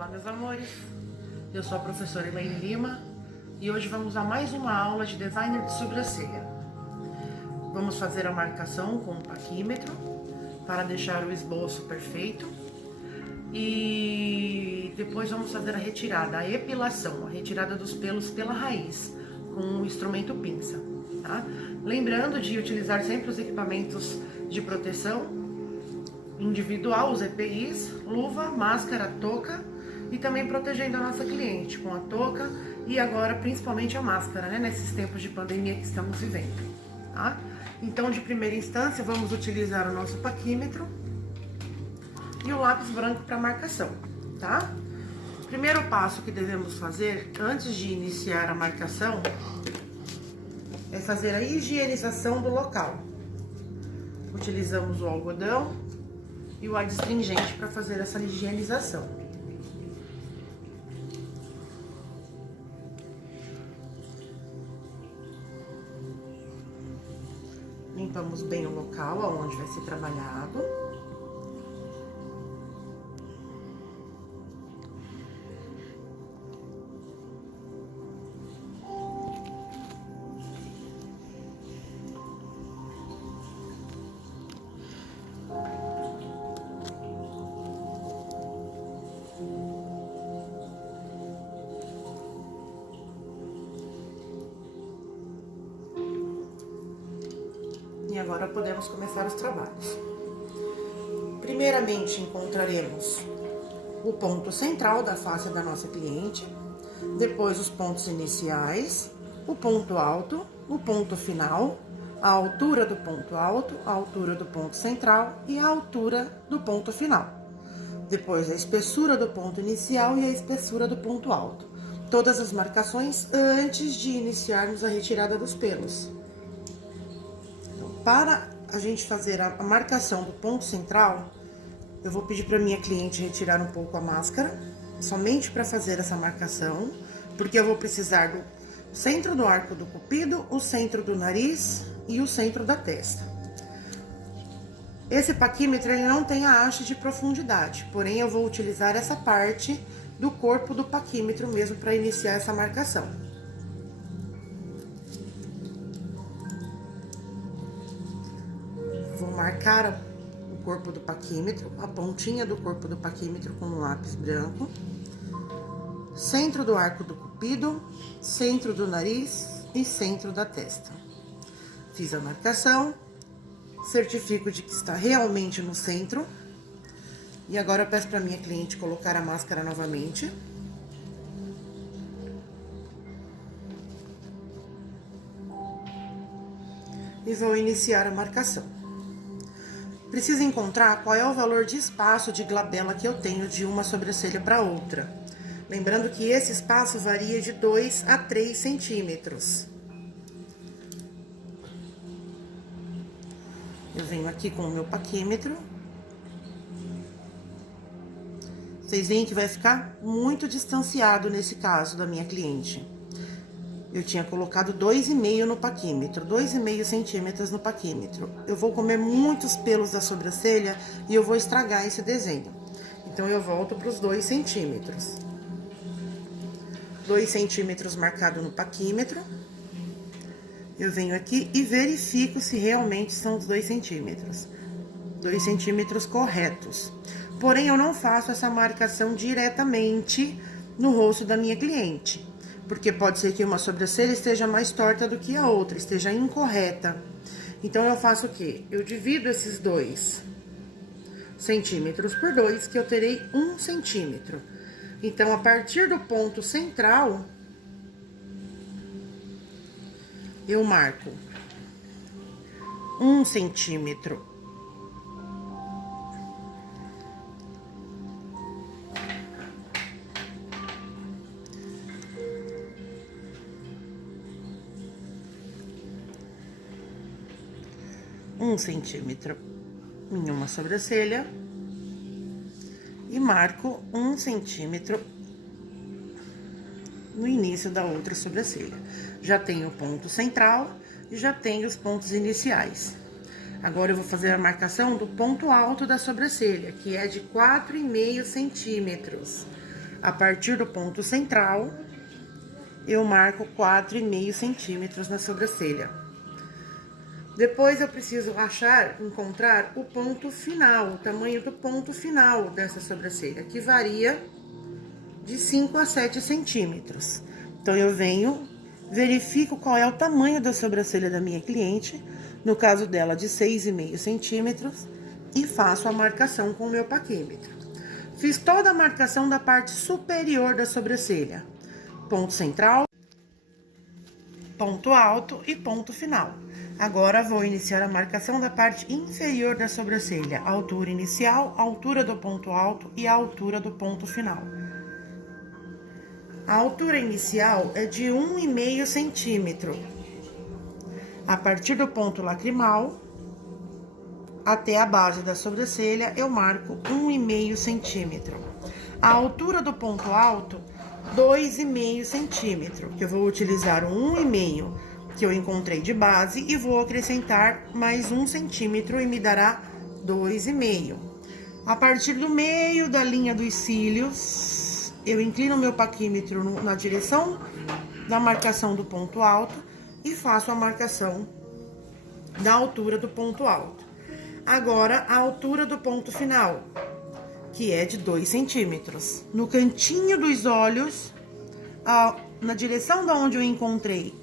Olá, meus amores, eu sou a professora Elaine Lima e hoje vamos a mais uma aula de designer de sobrancelha. Vamos fazer a marcação com o paquímetro para deixar o esboço perfeito e depois vamos fazer a retirada, a epilação, a retirada dos pelos pela raiz com o instrumento pinça, tá? Lembrando de utilizar sempre os equipamentos de proteção individual, os EPIs, luva, máscara, touca e também protegendo a nossa cliente com a touca e agora principalmente a máscara, né, nesses tempos de pandemia que estamos vivendo, tá? Então, de primeira instância, vamos utilizar o nosso paquímetro e o lápis branco para marcação, tá? O primeiro passo que devemos fazer antes de iniciar a marcação é fazer a higienização do local. Utilizamos o algodão e o adstringente para fazer essa higienização. Limpamos bem o local onde vai ser trabalhado. E agora podemos começar os trabalhos. Primeiramente, encontraremos o ponto central da face da nossa cliente, depois os pontos iniciais, o ponto alto, o ponto final, a altura do ponto alto, a altura do ponto central e a altura do ponto final. Depois a espessura do ponto inicial e a espessura do ponto alto. Todas as marcações antes de iniciarmos a retirada dos pelos. Para a gente fazer a marcação do ponto central, eu vou pedir para minha cliente retirar um pouco a máscara, somente para fazer essa marcação, porque eu vou precisar do centro do arco do cupido, o centro do nariz e o centro da testa. Esse paquímetro ele não tem a haste de profundidade, porém eu vou utilizar essa parte do corpo do paquímetro mesmo para iniciar essa marcação. Vou marcar o corpo do paquímetro, a pontinha do corpo do paquímetro com um lápis branco, centro do arco do cupido, centro do nariz e centro da testa. Fiz a marcação, certifico de que está realmente no centro e agora eu peço para minha cliente colocar a máscara novamente. E vou iniciar a marcação. Preciso encontrar qual é o valor de espaço de glabela que eu tenho de uma sobrancelha para outra. Lembrando que esse espaço varia de 2 a 3 centímetros. Eu venho aqui com o meu paquímetro. Vocês veem que vai ficar muito distanciado nesse caso da minha cliente. Eu tinha colocado 2,5 no paquímetro, 2,5 centímetros no paquímetro. Eu vou comer muitos pelos da sobrancelha e eu vou estragar esse desenho. Então, eu volto para os 2 centímetros. 2 centímetros marcado no paquímetro. Eu venho aqui e verifico se realmente são os 2 centímetros. 2 centímetros corretos. Porém, eu não faço essa marcação diretamente no rosto da minha cliente. Porque pode ser que uma sobrancelha esteja mais torta do que a outra, esteja incorreta. Então, eu faço o quê? Eu divido esses 2 centímetros por 2, que eu terei 1 centímetro. Então, a partir do ponto central, eu marco 1 centímetro. Um centímetro em uma sobrancelha e marco 1 centímetro no início da outra sobrancelha. Já tenho o ponto central e já tenho os pontos iniciais. Agora eu vou fazer a marcação do ponto alto da sobrancelha, que é de 4,5 centímetros. A partir do ponto central, eu marco 4,5 centímetros na sobrancelha. Depois eu preciso encontrar o ponto final, o tamanho do ponto final dessa sobrancelha, que varia de 5 a 7 centímetros. Então, eu verifico qual é o tamanho da sobrancelha da minha cliente, no caso dela de 6,5 centímetros, e faço a marcação com o meu paquímetro. Fiz toda a marcação da parte superior da sobrancelha, ponto central, ponto alto e ponto final. Agora, vou iniciar a marcação da parte inferior da sobrancelha, a altura inicial, a altura do ponto alto e a altura do ponto final. A altura inicial é de 1,5 centímetro. A partir do ponto lacrimal até a base da sobrancelha, eu marco 1,5 centímetro. A altura do ponto alto, 2,5 centímetro, que eu vou utilizar o 1,5 que eu encontrei de base e vou acrescentar mais 1 centímetro e me dará 2,5. A partir do meio da linha dos cílios, eu inclino meu paquímetro na direção da marcação do ponto alto e faço a marcação da altura do ponto alto. Agora, a altura do ponto final, que é de 2 centímetros. No cantinho dos olhos, na direção de onde eu encontrei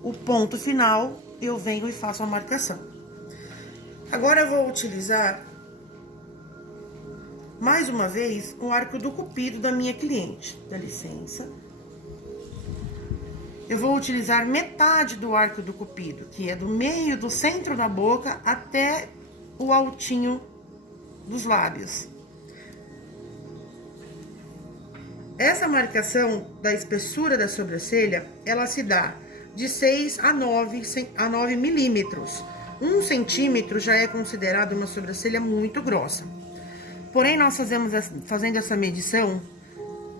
o ponto final, eu venho e faço a marcação. Agora, eu vou utilizar, mais uma vez, o arco do cupido da minha cliente. Dá licença. Eu vou utilizar metade do arco do cupido, que é do meio do centro da boca até o altinho dos lábios. Essa marcação da espessura da sobrancelha, ela se dá de 6 a 9 milímetros. 1 centímetro já é considerado uma sobrancelha muito grossa. Porém, nós fazendo essa medição,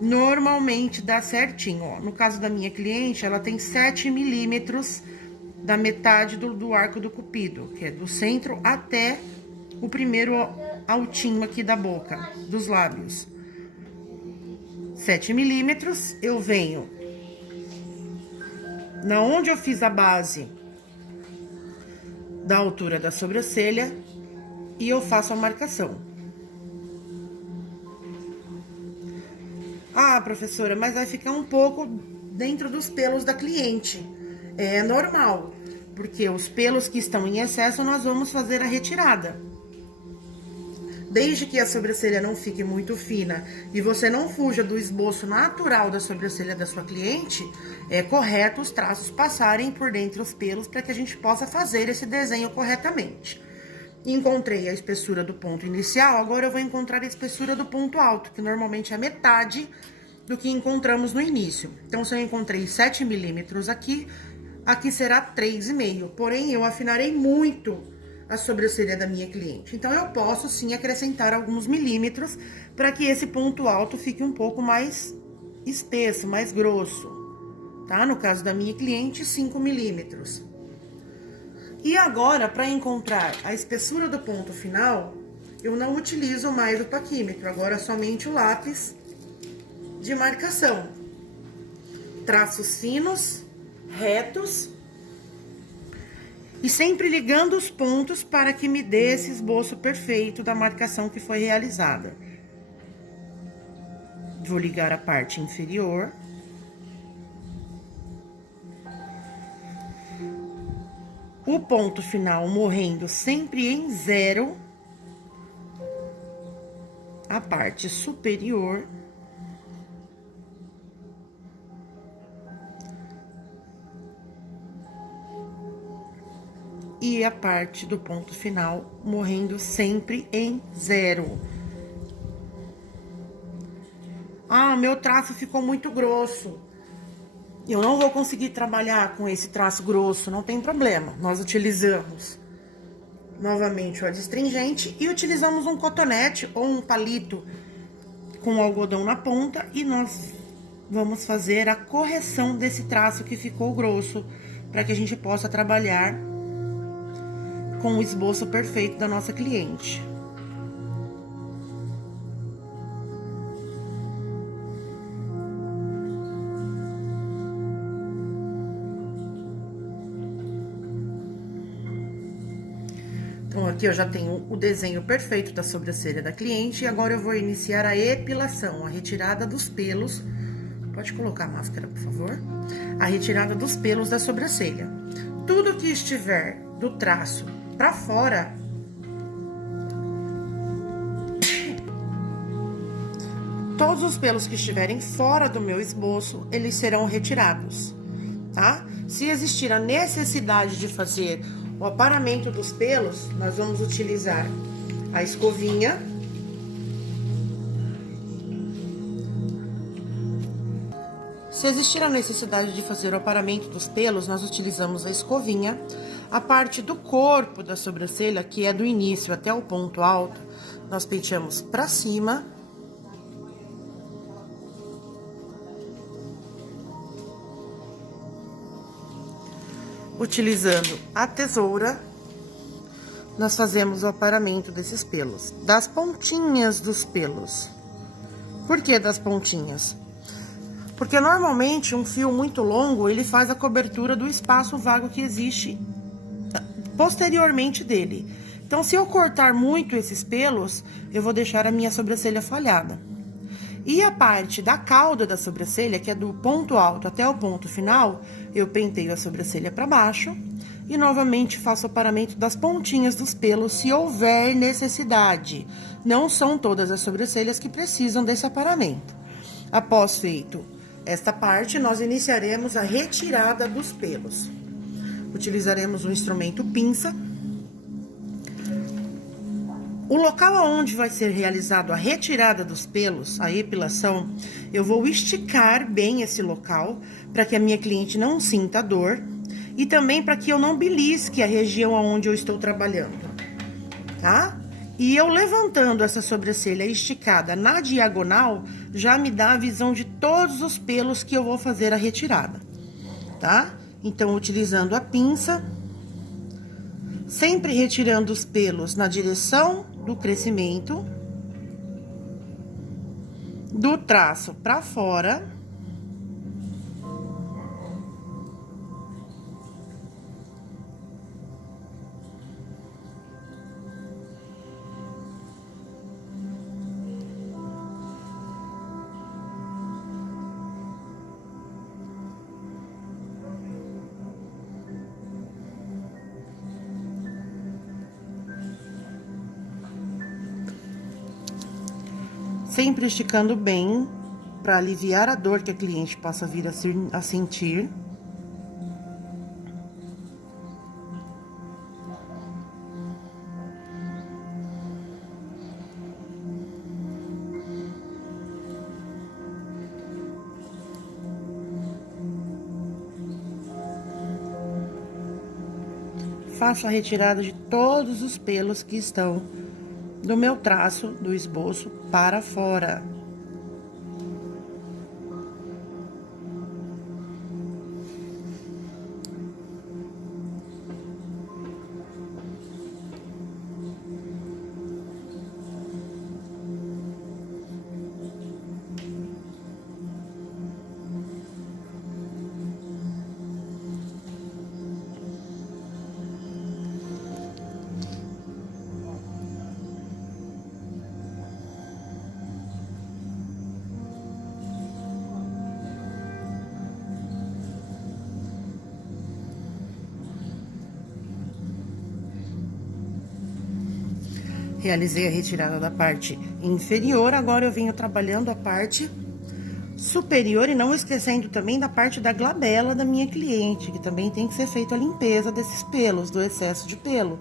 normalmente dá certinho, ó. No caso da minha cliente, ela tem 7 milímetros da metade do arco do cupido, que é do centro até o primeiro altinho aqui da boca, dos lábios. 7 milímetros, eu venho na onde eu fiz a base da altura da sobrancelha e eu faço a marcação. Ah, professora, mas vai ficar um pouco dentro dos pelos da cliente. É normal, porque os pelos que estão em excesso nós vamos fazer a retirada. Desde que a sobrancelha não fique muito fina e você não fuja do esboço natural da sobrancelha da sua cliente, é correto os traços passarem por dentro dos pelos para que a gente possa fazer esse desenho corretamente. Encontrei a espessura do ponto inicial, agora eu vou encontrar a espessura do ponto alto, que normalmente é metade do que encontramos no início. Então, se eu encontrei 7 milímetros aqui será 3,5. Porém, eu afinarei muito a sobrancelha da minha cliente. Então, eu posso sim acrescentar alguns milímetros para que esse ponto alto fique um pouco mais espesso, mais grosso, tá? No caso da minha cliente, 5 milímetros. E agora, para encontrar a espessura do ponto final, eu não utilizo mais o paquímetro, agora somente o lápis de marcação. Traços finos, retos, e sempre ligando os pontos para que me dê esse esboço perfeito da marcação que foi realizada. Vou ligar a parte inferior. O ponto final morrendo sempre em 0. A parte superior. E a parte do ponto final morrendo sempre em 0. Ah, meu traço ficou muito grosso. Eu não vou conseguir trabalhar com esse traço grosso, não tem problema. Nós utilizamos novamente o adstringente e utilizamos um cotonete ou um palito com algodão na ponta e nós vamos fazer a correção desse traço que ficou grosso, para que a gente possa trabalhar com o esboço perfeito da nossa cliente. Bom, aqui eu já tenho o desenho perfeito da sobrancelha da cliente e agora eu vou iniciar a epilação, a retirada dos pelos. Pode colocar a máscara, por favor? A retirada dos pelos da sobrancelha. Tudo que estiver do traço para fora, todos os pelos que estiverem fora do meu esboço, eles serão retirados, tá? Se existir a necessidade de fazer o aparamento dos pelos, nós vamos utilizar a escovinha. Se existir a necessidade de fazer o aparamento dos pelos, nós utilizamos a escovinha. A parte do corpo da sobrancelha, que é do início até o ponto alto, nós penteamos para cima. Utilizando a tesoura, nós fazemos o aparamento desses pelos, das pontinhas dos pelos. Por que das pontinhas? Porque normalmente um fio muito longo, ele faz a cobertura do espaço vago que existe posteriormente dele. Então, se eu cortar muito esses pelos, eu vou deixar a minha sobrancelha falhada. E a parte da cauda da sobrancelha, que é do ponto alto até o ponto final, eu penteio a sobrancelha para baixo e novamente faço o aparamento das pontinhas dos pelos, se houver necessidade. Não são todas as sobrancelhas que precisam desse aparamento. Após feito esta parte, nós iniciaremos a retirada dos pelos. Utilizaremos o instrumento pinça. O local onde vai ser realizado a retirada dos pelos, a epilação, eu vou esticar bem esse local para que a minha cliente não sinta dor e também para que eu não belisque a região onde eu estou trabalhando, tá? E eu levantando essa sobrancelha esticada na diagonal, já me dá a visão de todos os pelos que eu vou fazer a retirada, tá? Então, utilizando a pinça, sempre retirando os pelos na direção do crescimento, do traço para fora. Sempre esticando bem, para aliviar a dor que a cliente possa vir a sentir. Faço a retirada de todos os pelos que estão do meu traço do esboço para fora. Realizei a retirada da parte inferior, agora eu venho trabalhando a parte superior e não esquecendo também da parte da glabela da minha cliente, que também tem que ser feita a limpeza desses pelos, do excesso de pelo.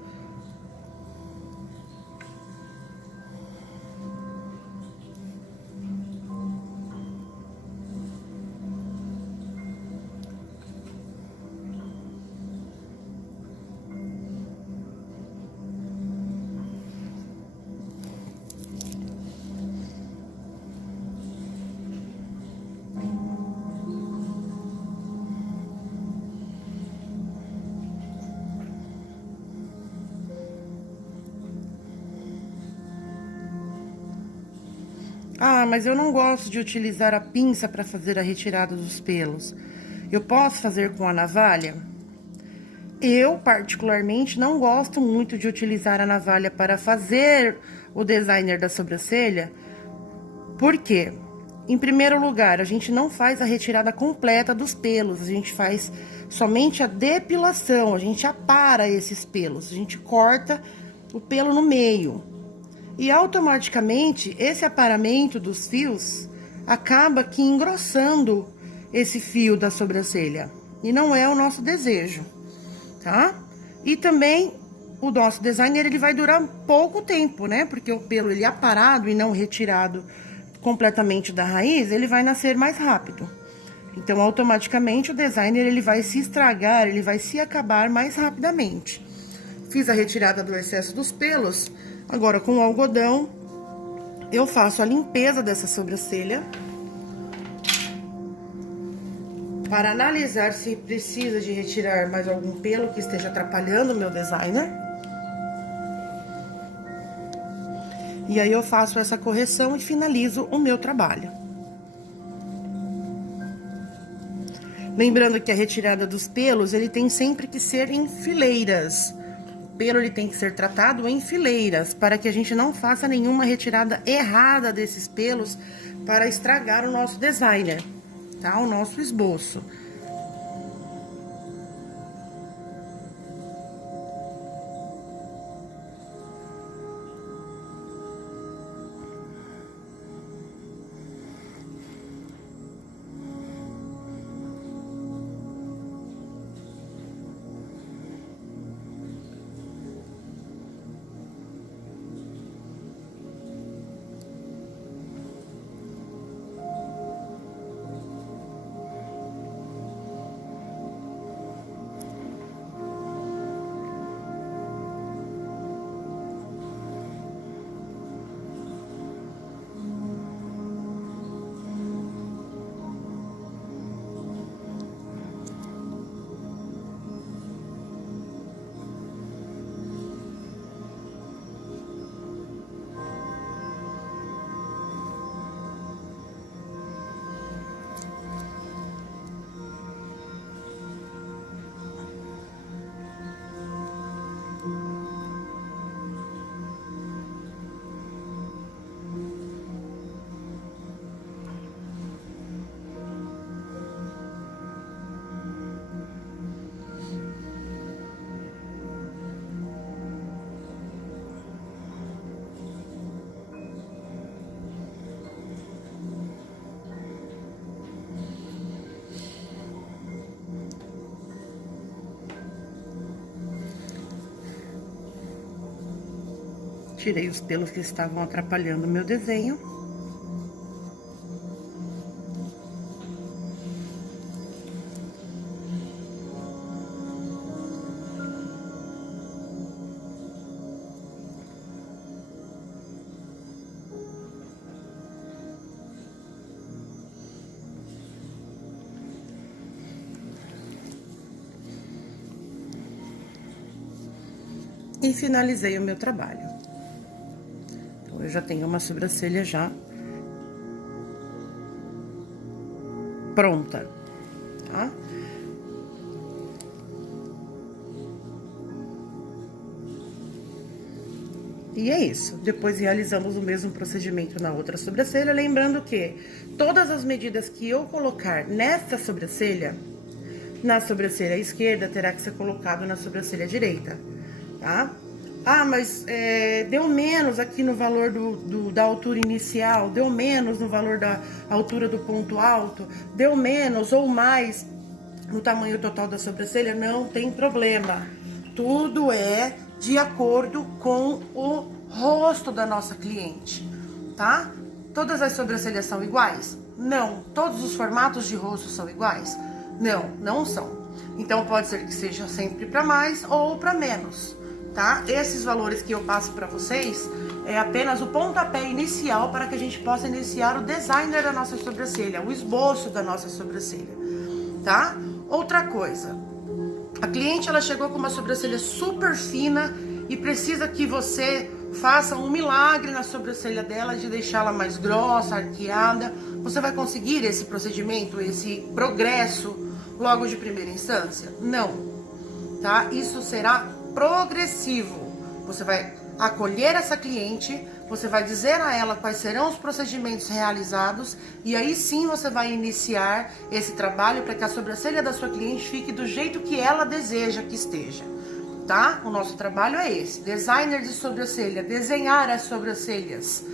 Ah, mas eu não gosto de utilizar a pinça para fazer a retirada dos pelos. Eu posso fazer com a navalha? Eu, particularmente, não gosto muito de utilizar a navalha para fazer o designer da sobrancelha. Por quê? Em primeiro lugar, a gente não faz a retirada completa dos pelos, a gente faz somente a depilação, a gente apara esses pelos, a gente corta o pelo no meio. E automaticamente, esse aparamento dos fios acaba que engrossando esse fio da sobrancelha. E não é o nosso desejo, tá? E também o nosso designer ele vai durar pouco tempo, né? Porque o pelo ele aparado e não retirado completamente da raiz, ele vai nascer mais rápido. Então, automaticamente o designer ele vai se estragar, ele vai se acabar mais rapidamente. Fiz a retirada do excesso dos pelos. Agora, com o algodão, eu faço a limpeza dessa sobrancelha para analisar se precisa de retirar mais algum pelo que esteja atrapalhando o meu designer. E aí eu faço essa correção e finalizo o meu trabalho. Lembrando que a retirada dos pelos, ele tem sempre que ser em fileiras. O pelo ele tem que ser tratado em fileiras, para que a gente não faça nenhuma retirada errada desses pelos para estragar o nosso designer, tá? O nosso esboço. Tirei os pelos que estavam atrapalhando o meu desenho. E finalizei o meu trabalho. Eu já tenho uma sobrancelha já pronta, tá? E é isso. Depois realizamos o mesmo procedimento na outra sobrancelha, lembrando que todas as medidas que eu colocar nesta sobrancelha, na sobrancelha esquerda, terá que ser colocado na sobrancelha direita, tá? Ah, mas deu menos aqui no valor da altura inicial, deu menos no valor da altura do ponto alto, deu menos ou mais no tamanho total da sobrancelha, não tem problema. Tudo é de acordo com o rosto da nossa cliente, tá? Todas as sobrancelhas são iguais? Não. Todos os formatos de rosto são iguais? Não, não são. Então pode ser que seja sempre para mais ou para menos. Tá? Esses valores que eu passo para vocês é apenas o pontapé inicial para que a gente possa iniciar o designer da nossa sobrancelha, o esboço da nossa sobrancelha, tá? Outra coisa, a cliente ela chegou com uma sobrancelha super fina e precisa que você faça um milagre na sobrancelha dela de deixá-la mais grossa, arqueada. Você vai conseguir esse procedimento, esse progresso logo de primeira instância? Não. tá? Isso será progressivo. Você vai acolher essa cliente, você vai dizer a ela quais serão os procedimentos realizados e aí sim você vai iniciar esse trabalho para que a sobrancelha da sua cliente fique do jeito que ela deseja que esteja, tá? O nosso trabalho é esse, designer de sobrancelha, desenhar as sobrancelhas,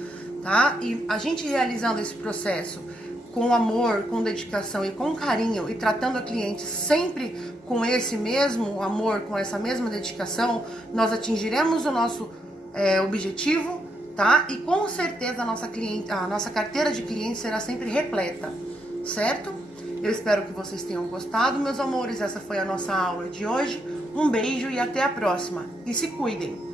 tá? E a gente realizando esse processo com amor, com dedicação e com carinho e tratando a cliente sempre com esse mesmo amor, com essa mesma dedicação, nós atingiremos o nosso objetivo, tá? E com certeza a nossa carteira de clientes será sempre repleta, certo? Eu espero que vocês tenham gostado, meus amores. Essa foi a nossa aula de hoje. Um beijo e até a próxima. E se cuidem!